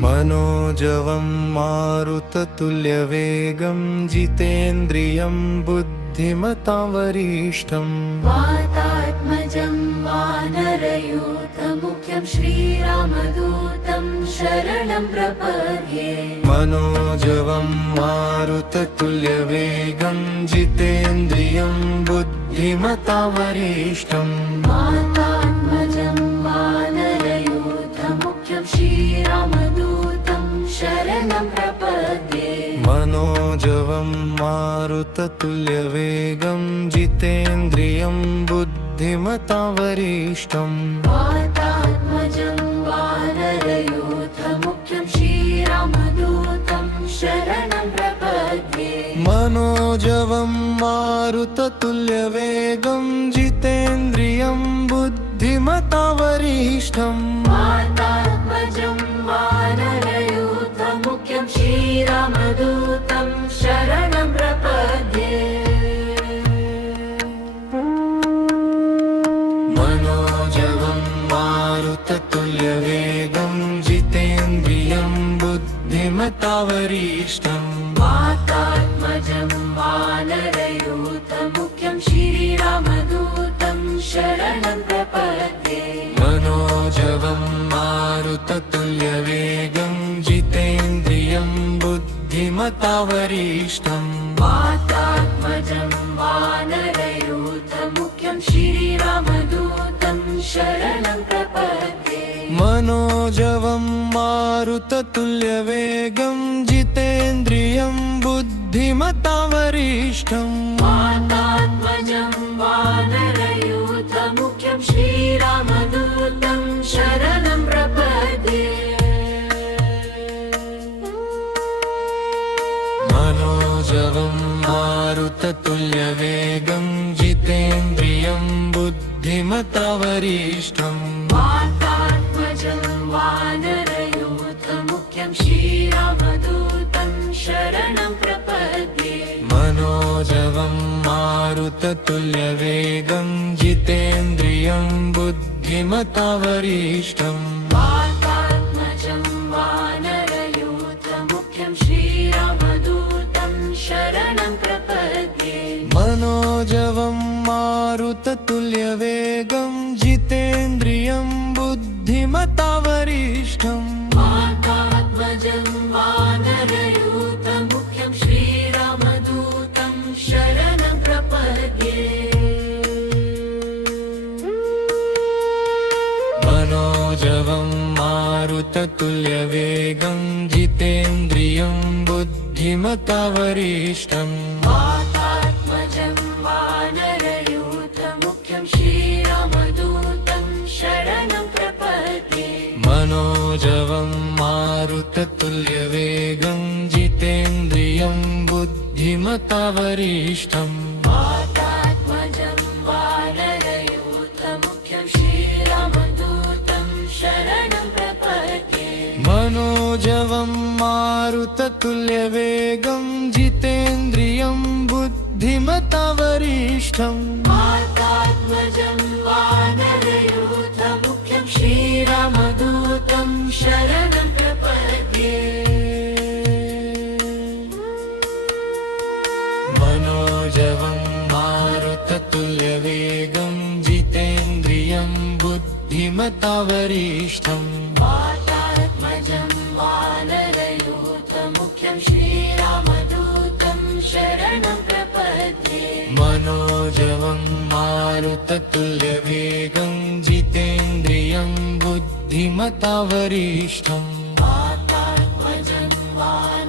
मनोजवं मारुततुल्यवेगं जितेन्द्रियं बुद्धिमतां वरिष्ठम् वातात्मजं वानरयूथमुख्यं श्रीरामदूतं शरणं प्रपद्ये। मनोजवं मारुततुल्यवेगं जितेन्द्रियं बुद्धिमतां वरिष्ठम् वातात्मजं वानरयूथमुख्यं श्रीरामदूतं शरणं प्रपद्ये। मनोजवं मारुततुल्यवेगं जितेन्द्रियं बुद्धिमतां वरिष्ठम् वातात्मजं वानरयूथमुख्यं श्रीरामदूतं शरणं प्रपद्ये। मनोजवं मारुततुल्यवेगं जितेन्द्रियं बुद्धिमतां वरिष्ठम् वातात्मजं वानरयूथमुख्यं श्रीरामदूतं शरणं प्रपद्ये। मनोजवं मारुततुल्यवेगं जितेन्द्रियं बुद्धिमतां वरिष्ठम् वातात्मजं वानरयूथमुख्यं श्रीरामदूतं शरणं प्रपद्ये। मनोजवं मारुततुल्यवेगं जितेन्द्रियं बुद्धिमतां वरिष्ठम् वातात्मजं वानरयूथमुख्यं श्रीरामदूतं शरणं प्रपद्ये। मनोजवं मारुततुल्यवेगं जितेन्द्रियं बुद्धिमतां वरिष्ठम् वातात्मजं वानरयूथमुख्यं श्रीरामदूतं शरणं प्रपद्ये। मनोजवं मारुततुल्यवेगं जितेन्द्रियं बुद्धिमतां वरिष्ठम् वातात्मजं वानरयूथमुख्यं श्रीरामदूतं शरणं प्रपद्ये। मनोजवं मारुततुल्यवेगं जितेन्द्रियं बुद्धिमतां वरिष्ठम् वातात्मजं वानरयूथमुख्यं श्रीरामदूतं शरणं प्रपद्ये। मनोजवं मारुततुल्यवेगं जितेन्द्रियं बुद्धिमतां वरिष्ठम् वातात्मजं वानरयूथमुख्यं श्रीरामदूतं शरणं प्रपद्ये। मनोजवं मारुततुल्यवेगं जितेन्द्रियं बुद्धिमतां वरिष्ठम् वातात्मजं वानरयूथमुख्यं श्रीरामदूतं शरणं प्रपद्ये। मनोजवं मारुततुल्यवेगं जितेन्द्रियं बुद्धिमतां वरिष्ठम् वातात्मजं वानरयूथमुख्यं श्रीरामदूतं शरणं प्रपद्ये। मनोजवं मारुततुल्यवेगं जितेन्द्रियं बुद्धिमतां वरिष्ठम् वातात्मजं वानरयूथमुख्यं श्रीरामदूतं शरणं प्रपद्ये। मनोजवं मारुततुल्यवेगं जितेन्द्रियं बुद्धिमतां वरिष्ठम् वातात्मजं वानरयूथमुख्यं श्रीरामदूतं शरणं प्रपद्ये। मनोजवं मारुततुल्यवेगं जितेन्द्रियं बुद्धिमतां वरिष्ठम् वातात्मजं वानरयूथमुख्यं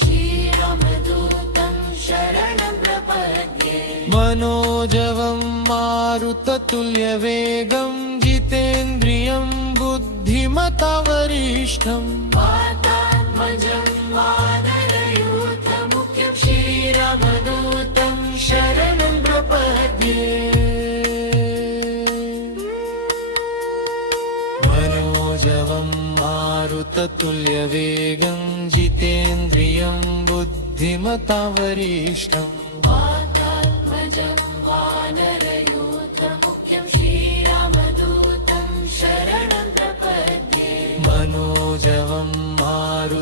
श्रीरामदूतं शरणं प्रपद्ये। मनोजवं मारुततुल्यवेगं जितेन्द्रियं बुद्धिमतां वरिष्ठम् वातात्मजं वानरयूथमुख्यं श्रीरामदूतं शरणं प्रपद्ये। मनोजवं मारुततुल्यवेगं जितेन्द्रियं बुद्धिमतां वरिष्ठम् वातात्मजं वातात्मजं वानरयूथमुख्यं श्रीरामदूतं शरणं प्रपद्ये मनोजवं मारुततुल्यवेगं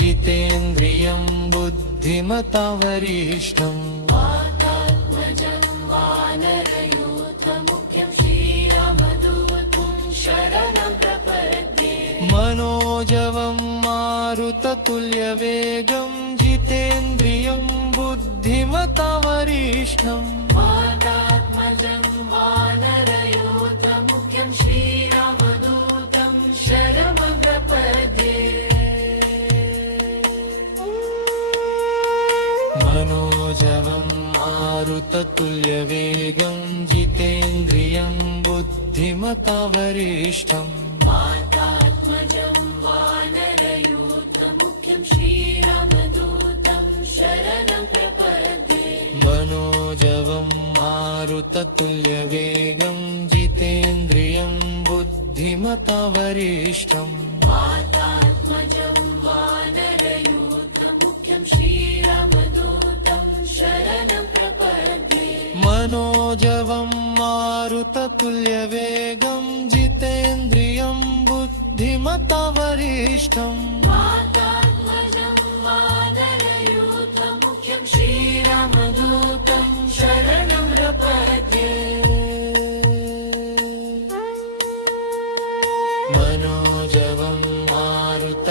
जितेन्द्रियं बुद्धिमतावरिष्ठम् वातात्मजं वानरयूथमुख्यं श्रीरामदूतं शरणं प्रपद्ये मनोजवं मारुततुल्यवेगं जितेन्द्रियं बुद्धिमतावरिष्ठम् वातात्मजं वानरयूथमुख्यं श्रीरामदूतं शरणं प्रपद्ये मनोजवं मारुततुल्यवेगं जितेन्द्रियं बुद्धिमतावरिष्ठम् वातात्मजं वानरयूथमुख्यं श्रीरामदूतं शरणं प्रपद्ये मनोजवं मारुततुल्यवेगं जितेन्द्रियं बुद्धिमतावरिष्ठम् वातात्मजं वानरयूथमुख्यं श्रीरामदूतं शरणं प्रपद्ये मनोजवं मारुततुल्यवेगं जितेन्द्रियं बुद्धिमतावरिष्ठम् वातात्मजं वानरयूथमुख्यं श्रीरामदूतं शरणं प्रपद्ये मनोजवं मारुततुल्यवेगं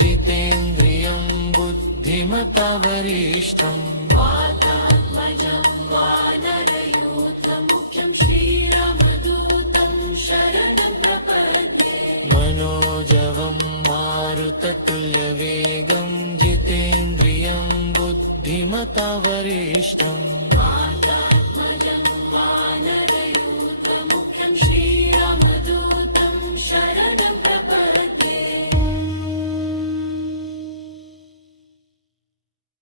जितेन्द्रियं बुद्धिमतावरिष्ठम् वातात्मजं वानरयूथमुख्यं श्रीरामदूतं शरणं प्रपद्ये मनोजवं मारुततुल्यवेगं जितेन्द्रियं बुद्धिमतावरिष्ठम्